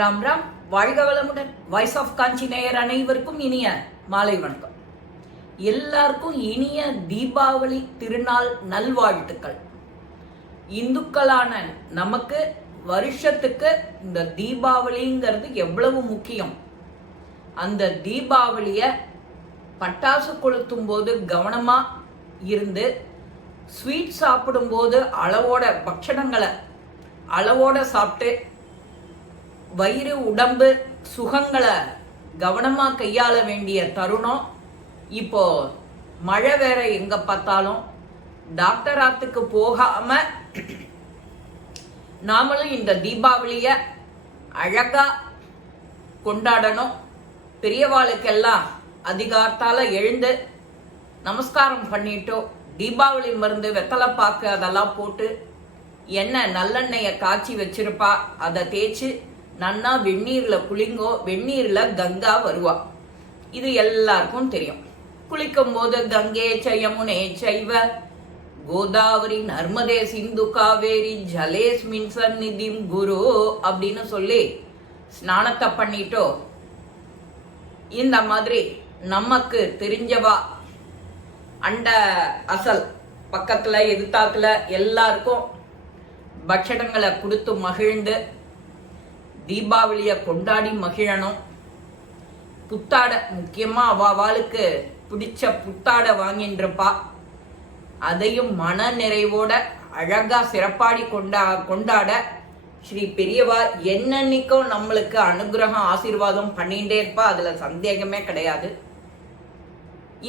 ராம் ராம் வாழ்க வளமுடன். Voice of காஞ்சி நேயர் அனைவருக்கும் இனிய மாலை வணக்கம். எல்லாருக்கும் இனிய தீபாவளி திருநாள் நல்வாழ்த்துக்கள். இந்துக்களான நமக்கு வருஷத்துக்கு இந்த தீபாவளிங்கிறது எவ்வளவு முக்கியம். அந்த தீபாவளியை பட்டாசு கொளுத்தும் போது கவனமாக இருந்து ஸ்வீட் சாப்பிடும்போது அளவோட பட்சணங்களை அளவோட சாப்பிட்டு வயிறு உடம்பு சுகங்களை கவனமாக கையாள வேண்டிய தருணம். இப்போ மழை வேற எங்க பார்த்தாலும் டாக்டர் ஆத்துக்கு போகாம நாமளும் இந்த தீபாவளிய அழகா கொண்டாடணும். பெரியவாளுக்கெல்லாம் அதிகாரத்தால எழுந்து நமஸ்காரம் பண்ணிட்டோ தீபாவளி மருந்து வெத்தலை பாக்கு அதெல்லாம் போட்டு எண்ணெய் நல்லெண்ணெயை காய்ச்சி வச்சிருப்பா. அதை தேய்ச்சி நன்னா வெந்நீர்ல குளிங்கோ வெந்நீர்ல கங்கா வருவா. இது எல்லாருக்கும் தெரியும். குளிக்கும் போது கங்கே சயமுனே சைவ. கோதாவரி நர்மதே சிந்து காவேரி ஜலேஸ்மின் சந்நிதிம் குரு அப்படின்னு சொல்லி ஸ்நானத்தை பண்ணிட்டோ. இந்த மாதிரி நமக்கு தெரிஞ்சவா. அண்ட அசல் பக்கத்துல எதிர்த்தாக்குல எல்லாருக்கும் பட்சணங்களை கொடுத்து மகிழ்ந்து தீபாவளியை கொண்டாடி மகிழணும். புத்தாடை முக்கியமாக அவாவாளுக்கு பிடிச்ச புத்தாடை வாங்கின்றப்பா. அதையும் மன நிறைவோட அழகாக சிறப்பாடி கொண்டா கொண்டாட ஸ்ரீ பெரியவா என்னன்னைக்கும் நம்மளுக்கு அனுகிரகம் ஆசீர்வாதம் பண்ணிகிட்டே இருப்பா. அதில் சந்தேகமே கிடையாது.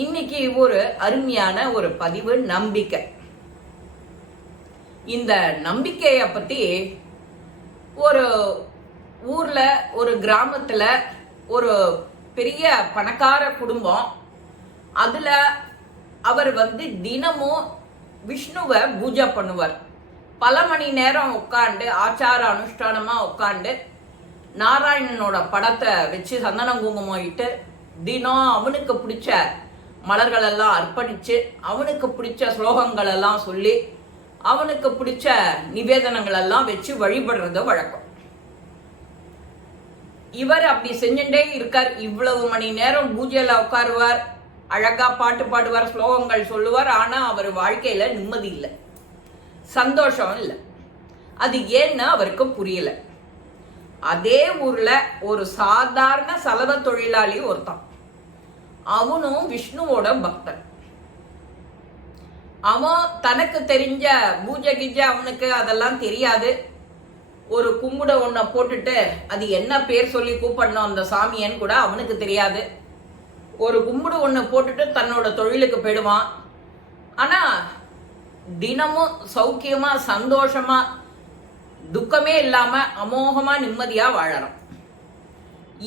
இன்னைக்கு ஒரு அருமையான ஒரு பதிவு நம்பிக்கை. இந்த நம்பிக்கையை பற்றி ஒரு ஊர்ல ஒரு கிராமத்துல ஒரு பெரிய பணக்கார குடும்பம். அதுல அவர் வந்து தினமும் விஷ்ணுவை பூஜை பண்ணுவார். பல மணி நேரம் உட்காந்து ஆச்சார அனுஷ்டானமா உட்காந்து நாராயணனோட படத்தை வச்சு சந்தனம் குங்குமம் இட்டு தினம் அவனுக்கு பிடிச்ச மலர்கள் எல்லாம் அர்ப்பணிச்சு அவனுக்கு பிடிச்ச ஸ்லோகங்கள் எல்லாம் சொல்லி அவனுக்கு பிடிச்ச நிவேதனங்கள் எல்லாம் வச்சு வழிபடுறது வழக்கம். இவர் அப்படி செஞ்சுட்டே இருக்கார். இவ்வளவு மணி நேரம் பூஜையில உட்காருவார். அழகா பாட்டு பாடுவார் ஸ்லோகங்கள் சொல்லுவார். ஆனா அவர் வாழ்க்கையில நிம்மதி இல்லை. சந்தோஷம் இல்லை. அது ஏன்னு அவருக்கு புரியல. அதே ஊர்ல ஒரு சாதாரண சலவ தொழிலாளி ஒருத்தன். அவனும் விஷ்ணுவோட பக்தன். அவன் தனக்கு தெரிஞ்ச பூஜை கிஜை அவனுக்கு அதெல்லாம் தெரியாது. ஒரு கும்பிட ஒன்ன போட்டுட்டு அது என்ன பேர் சொல்லி கூப்பிடணும் அந்த சாமியன்னு கூட அவனுக்கு தெரியாது. ஒரு கும்பிடு ஒன்று போட்டுட்டு தன்னோட தொழிலுக்கு போயிடுவான். ஆனால் தினமும் சௌக்கியமாக சந்தோஷமாக துக்கமே இல்லாமல் அமோகமாக நிம்மதியாக வாழறோம்.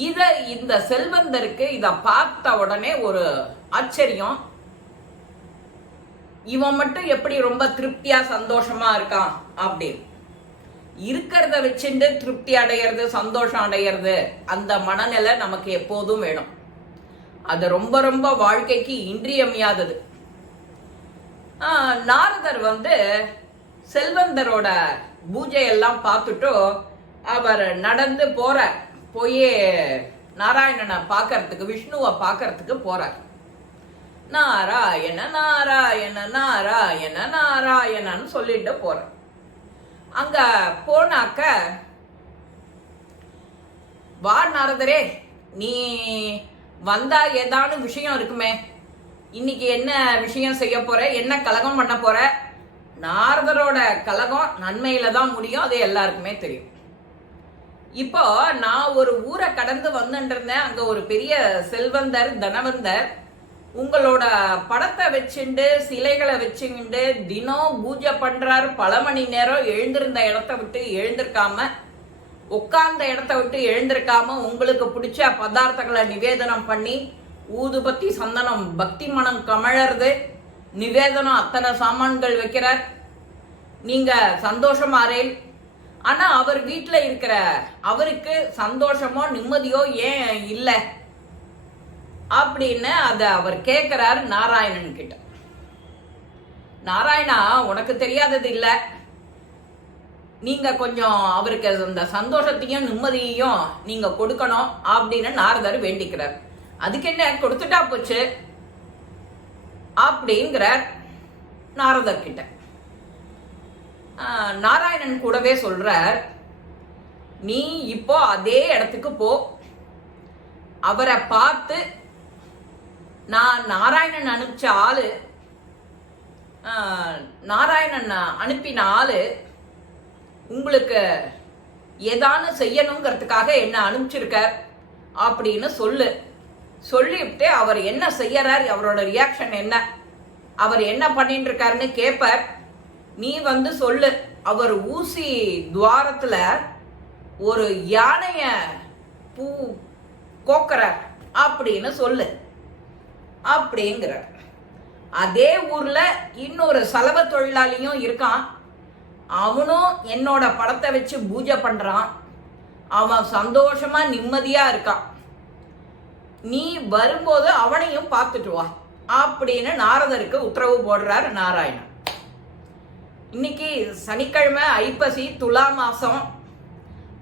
இதை இந்த செல்வந்தருக்கு இதை பார்த்த உடனே ஒரு ஆச்சரியம். இவன் மட்டும் எப்படி ரொம்ப திருப்தியாக சந்தோஷமாக இருக்கான் அப்படின்னு. இருக்கிறத வச்சுட்டு திருப்தி அடையிறது சந்தோஷம் அடையிறது அந்த மனநிலை நமக்கு எப்போதும் வேணும். அது ரொம்ப ரொம்ப வாழ்க்கைக்கு இன்றியமையாதது. நாரதர் வந்து செல்வந்தரோட பூஜையெல்லாம் பார்த்துட்டு அவர் நடந்து போற போய் நாராயணனை பார்க்கறதுக்கு விஷ்ணுவை பார்க்கறதுக்கு போறார். நாராயண நாராயண நாராயண நாராயணன்னு சொல்லிட்டு போறார். அங்க போனாக்க வா நாரதரே நீ வந்தா ஏதானு விஷயம் இருக்குமே? இன்னைக்கு என்ன விஷயம் செய்ய போற? என்ன கலகம் பண்ண போற? நாரதரோட கலகம் நன்மையில தான் முடியும் அது எல்லாருக்குமே தெரியும். இப்போ நான் ஒரு ஊரை கடந்து வந்துட்டு இருந்தேன். அங்க ஒரு பெரிய செல்வந்தர் தனவந்தர். உங்களோட படத்தை வச்சுண்டு சிலைகளை வச்சுக்கிண்டு தினம் பூஜை பண்றாரு. பல மணி நேரம் எழுந்திருந்த இடத்த விட்டு எழுந்திருக்காம உட்கார்ந்த இடத்த விட்டு எழுந்திருக்காம உங்களுக்கு பிடிச்ச பதார்த்தங்களை நிவேதனம் பண்ணி ஊதுபத்தி சந்தனம் பக்தி மனம் கமழறது நிவேதனம் அத்தனை சாமான்கள் வைக்கிறார். நீங்க சந்தோஷமாறேன் ஆனா அவர் வீட்டில் இருக்கிற அவருக்கு சந்தோஷமோ நிம்மதியோ ஏன் இல்லை? அப்படின்னு அதை அவர் கேட்கிறாரு நாராயணன் கிட்ட. நாராயணா உனக்கு தெரியாதது இல்லை. நீங்க கொஞ்சம் அவருக்கு அந்த சந்தோஷத்தையும் நிம்மதியையும் நீங்க கொடுக்கணும் அப்படின்னு நாரதர் வேண்டிக்கிறார். அதுக்கு என்ன கொடுத்துட்டா போச்சு? அப்படிங்கிறார் நாரதர் கிட்ட. நாராயணன் கூடவே சொல்றார் நீ இப்போ அதே இடத்துக்கு போ. அவரை பார்த்து நான் நாராயணன் அனுப்பிச்ச ஆளு நாராயணன் அனுப்பின ஆளு உங்களுக்கு ஏதானு செய்யணுங்கிறதுக்காக என்ன அனுப்பிச்சிருக்கார் அப்படின்னு சொல்லு. சொல்லிவிட்டு அவர் என்ன செய்யறார் அவரோட ரியாக்ஷன் என்ன அவர் என்ன பண்ணிட்டு இருக்காருன்னு கேட்பார் நீ வந்து சொல்லு. அவர் ஊசி துவாரத்துல ஒரு யானைய பூ கோக்கறார் அப்படின்னு சொல்லு. அப்படிங்கிறார். அதே ஊர்ல இன்னொரு சலவ தொழிலாளியும் இருக்கான். அவனும் என்னோட படத்தை வச்சு பூஜை பண்றான். அவன் சந்தோஷமா நிம்மதியா இருக்கான். நீ வரும்போது அவனையும் பார்த்துட்டு வா அப்படின்னு நாரதருக்கு உத்தரவு போடுறார் நாராயணன். இன்னைக்கு சனிக்கிழமை ஐப்பசி துலா மாசம்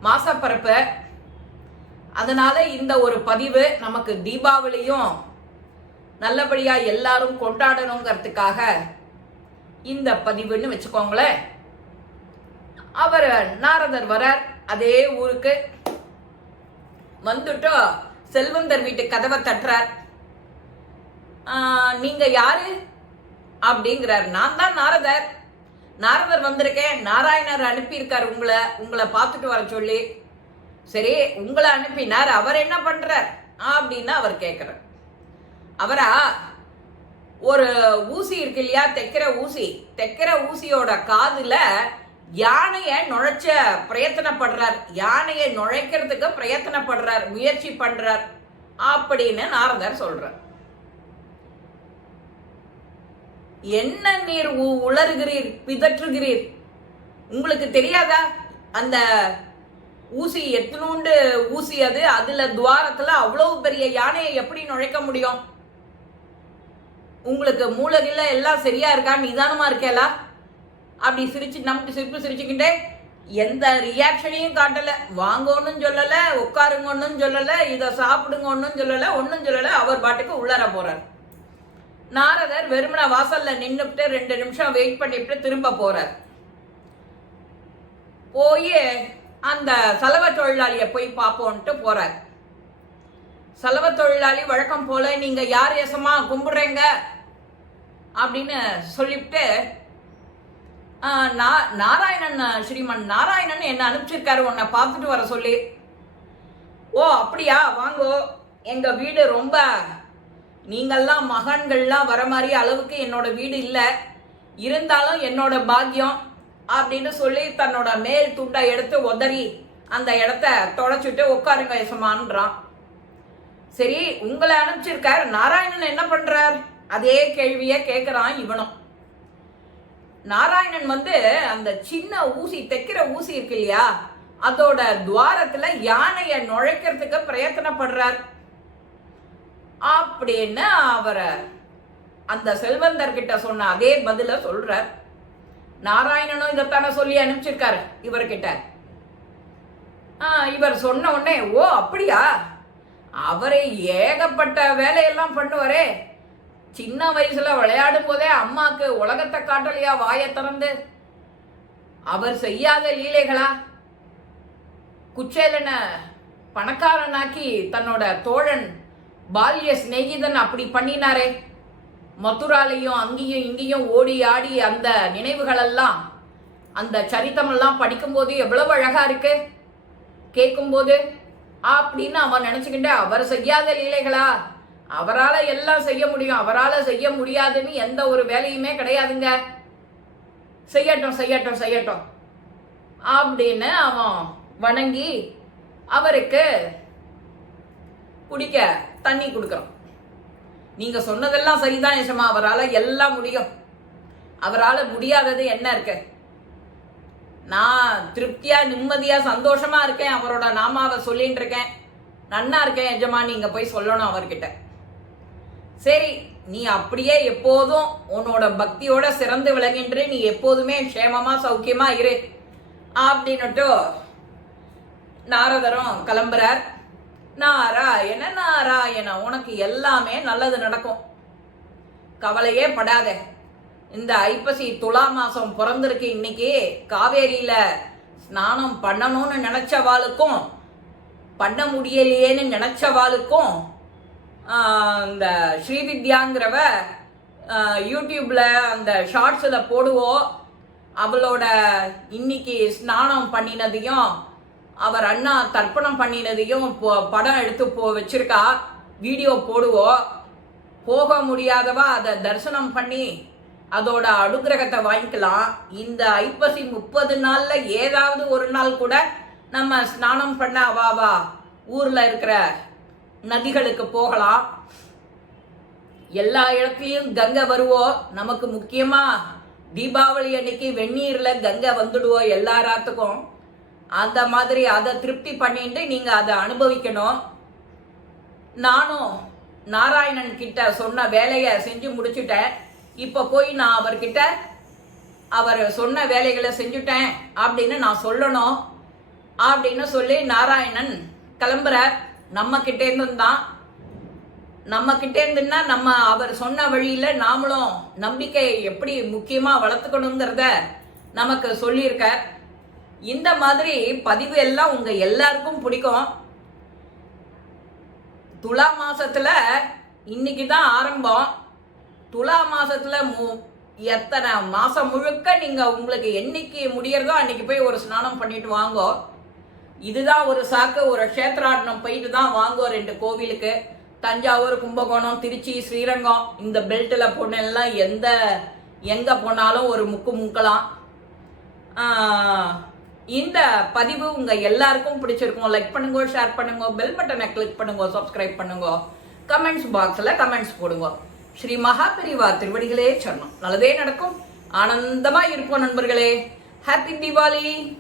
மாசப்பரப்பு அதனால இந்த ஒரு பதிவு நமக்கு தீபாவளியும் நல்லபடியா எல்லாரும் கொண்டாடணுங்கிறதுக்காக இந்த பதிவுன்னு வச்சுக்கோங்களேன். அவர் நாரதர் வரார் அதே ஊருக்கு வந்துட்டோ செல்வந்தர் வீட்டு கதவை தட்டுறார். நீங்க யாரு? அப்படிங்கிறார். நான் தான் நாரதர். நாரதர் வந்திருக்கேன். நாராயணர் அனுப்பியிருக்கார் உங்களை. உங்களை பார்த்துட்டு வர சொல்லி. சரி உங்களை அனுப்பினார். அவர் என்ன பண்றார்? அப்படின்னு அவர் கேட்கிறார் அவரா? ஒரு ஊசி இருக்கு இல்லையா? தைக்கிற ஊசி. தைக்கிற ஊசியோட காதுல யானைய நுழைச்ச பிரயத்தனப்படுறார். யானையை நுழைக்கிறதுக்கு பிரயத்தனப்படுறார். முயற்சி பண்றார். அப்படின்னு நாரதர் சொல்றார். என்ன நீர் உ- உளறுகிறீர் பிதற்றுகிறீர்? உங்களுக்கு தெரியாதா? அந்த ஊசி எத்தனூண்டு ஊசி அது? அதுல துவாரத்துல அவ்வளவு பெரிய யானையை எப்படி நுழைக்க முடியும்? உங்களுக்கு மூலகில எல்லாம் சரியா இருக்கா நிதானமா இருக்கேலா? அப்படி சிரிச்சு நமக்கு சிரிப்பு சிரிச்சுக்கிட்டே எந்த ரியாக்ஷனையும் காட்டல. வாங்கன்னு சொல்லல உட்காருங்கன்னு சொல்லல இதை சாப்பிடுங்கன்னு சொல்லல ஒன்றும் சொல்லல அவர் பாட்டுக்கு உள்ளார போறார். நாரதர் வெறுமன வாசல்ல நின்றுட்டு ரெண்டு நிமிஷம் வெயிட் பண்ணிட்டு திரும்ப போறார். போய் அந்த சலவ தொழிலாளியை போய் பார்ப்போன்ட்டு போறார். செலவு தொழிலாளி வழக்கம் போல நீங்க யார் எசமா கும்பிடுறீங்க? அப்படின்னு சொல்லிவிட்டு நா- நாராயணன் ஸ்ரீமன் நாராயணன் என்ன அனுப்பிச்சிருக்காரு உன்னை பார்த்துட்டு வர சொல்லி. ஓ அப்படியா? வாங்கோ. எங்க வீடு ரொம்ப நீங்கள்லாம் மகன்கள்லாம் வர மாதிரி அளவுக்கு என்னோட வீடு இல்லை. இருந்தாலும் என்னோட பாக்கியம் அப்படின்னு சொல்லி தன்னோட மேல் துண்டை எடுத்து உதறி அந்த இடத்த தொடச்சிட்டு உட்காருங்க எசமான்றான். சரி உங்களை அனுப்பிச்சிருக்கார். நாராயணன் என்ன பண்றார்? அதே கேள்வியை கேட்கிறான் இவனும். நாராயணன் வந்து அந்த சின்ன ஊசி தைக்கிற ஊசி இருக்கு இல்லையா? அதோட துவாரத்துல யானைய நுழைக்கிறதுக்கு பிரயத்தனப்படுறார். அப்படின்னு அவரை அந்த செல்வந்தர் கிட்ட சொன்ன அதே பதில சொல்றார். நாராயணனும் இதைத்தானே சொல்லி அனுப்பிச்சிருக்காரு இவர்கிட்ட. ஆ, இவர் சொன்ன உடனே ஓ அப்படியா? அவரை ஏகப்பட்ட வேலையெல்லாம் பண்ணுவாரே. சின்ன வயசுல விளையாடும் போதே அம்மாக்கு உலகத்தை காட்டலையா வாயை திறந்து? அவர் செய்யாத லீலைகளா? குச்சேலனை பணக்காரனாக்கி தன்னோட தோழன் பால்ய சிநேகிதன் அப்படி பண்ணினாரே. மதுராலையும் அங்கேயும் இங்கேயும் ஓடி ஆடி அந்த நினைவுகளெல்லாம் அந்த சரித்தமெல்லாம் படிக்கும்போது எவ்வளவு அழகா இருக்கு. கேட்கும்போது அப்படின்னு அவன் நினைச்சுக்கிட்டு அவர் செய்யாத லீலைகளா? அவரால எல்லாம் செய்ய முடியும். அவரால செய்ய முடியாதுன்னு எந்த ஒரு வேலையுமே கிடையாதுங்க. செய்யட்டும் செய்யட்டும் செய்யட்டும். அப்படின்னு அவன் வணங்கி அவருக்கு குடிக்க தண்ணி கொடுக்குறான். நீங்க சொன்னதெல்லாம் சரிதான் நிஜமா அவரால எல்லாம் முடியும். அவரால முடியாதது என்ன இருக்கு? நான் திருப்தியா நிம்மதியா சந்தோஷமா இருக்கேன். அவரோட நாமாவை சொல்லிட்டு இருக்கேன். நன்னா இருக்கேன் எஜமா நீங்க போய் சொல்லணும் அவர்கிட்ட. சரி நீ அப்படியே எப்போதும் உன்னோட பக்தியோட சிறந்து விளங்கின்ற நீ எப்போதுமே க்ஷேமமா சௌக்கியமா இரு. அப்படின்னுட்டு நாரதரும் கிளம்புறார். நாராயண நாராயண உனக்கு எல்லாமே நல்லது நடக்கும். கவலையே படாத. இந்த ஐப்பசி துலா மாசம் பிறந்திருக்கு இன்னைக்கு. காவேரியில ஸ்நானம் பண்ணணும்னு நினைச்சவாளுக்கும் பண்ண முடியலையேன்னு நினைச்சவாளுக்கும் இந்த ஸ்ரீவித்யாங்கிறவ யூடியூப்பில் யூடியூப்ல அந்த ஷார்ட்ஸில் போடுவோம் அவளோட இன்னைக்கு ஸ்நானம் பண்ணினதையும் அவர் அண்ணா தர்ப்பணம் பண்ணினதையும் படம் எடுத்து போ வச்சிருக்கா. வீடியோ போடுவோம் போக முடியாதவா அதை தரிசனம் பண்ணி அதோட அனுகிரகத்தை வாங்கிக்கலாம். இந்த ஐப்பசி முப்பது நாள்ல ஏதாவது ஒரு நாள் கூட நம்ம ஸ்நானம் பண்ண அவாவா ஊர்ல இருக்கிற நதிகளுக்கு போகலாம். எல்லா இடத்துலையும் கங்கை வருவோம் நமக்கு முக்கியமா தீபாவளி அன்னைக்கு வெந்நீர்ல கங்கை வந்துடுவோம் எல்லா ராத்துக்கும் அந்த மாதிரி அதை திருப்தி பண்ணிட்டு நீங்க அதை அனுபவிக்கணும். நானும் நாராயணன் கிட்ட சொன்ன வேலையை செஞ்சு முடிச்சுட்டேன். இப்ப போய் நான் அவர்கிட்ட அவர் சொன்ன வேலைகளை செஞ்சுட்டேன் அப்படின்னு நான் சொல்லணும் அப்படின்னு சொல்லி நாராயணன் கிளம்புறார். நம்ம கிட்டேருந்து தான் நம்ம கிட்டேருந்துன்னா நம்ம அவர் சொன்ன வழியில நாமளும் நம்பிக்கையை எப்படி முக்கியமா வளர்த்துக்கணுங்கிறத நமக்கு சொல்லியிருக்கார். இந்த மாதிரி பதிவு எல்லாம் உங்க எல்லாருக்கும் பிடிக்கும். துலா மாசத்துல இன்னைக்கு தான் ஆரம்பம். துலா மாசத்துல மு- எத்தனை மாசம் முழுக்க நீங்க உங்களுக்கு என்னைக்கு முடியறதோ அன்னைக்கு போய் ஒரு ஸ்நானம் பண்ணிட்டு வாங்கோ. இதுதான் ஒரு சாக்கு ஒரு கஷேத்ராடனம் போயிட்டு தான் வாங்கோ ரெண்டு கோவிலுக்கு. தஞ்சாவூர் கும்பகோணம் திருச்சி ஸ்ரீரங்கம் இந்த பெல்ட்டில் போனெல்லாம் எந்த எங்கே போனாலும் ஒரு முக்கு முக்கலாம். இந்த பதிவு உங்க எல்லாருக்கும் பிடிச்சிருக்கும். லைக் பண்ணுங்க ஷேர் பண்ணுங்க பெல் பட்டனை கிளிக் பண்ணுங்க சப்ஸ்கிரைப் பண்ணுங்க. கமெண்ட்ஸ் பாக்ஸ்ல கமெண்ட்ஸ் போடுங்க. ஸ்ரீ மகாபெரிவா திருவடிகளே சொன்னோம் நல்லதே நடக்கும். ஆனந்தமா இருப்போம் நண்பர்களே. ஹாப்பி தீபாவளி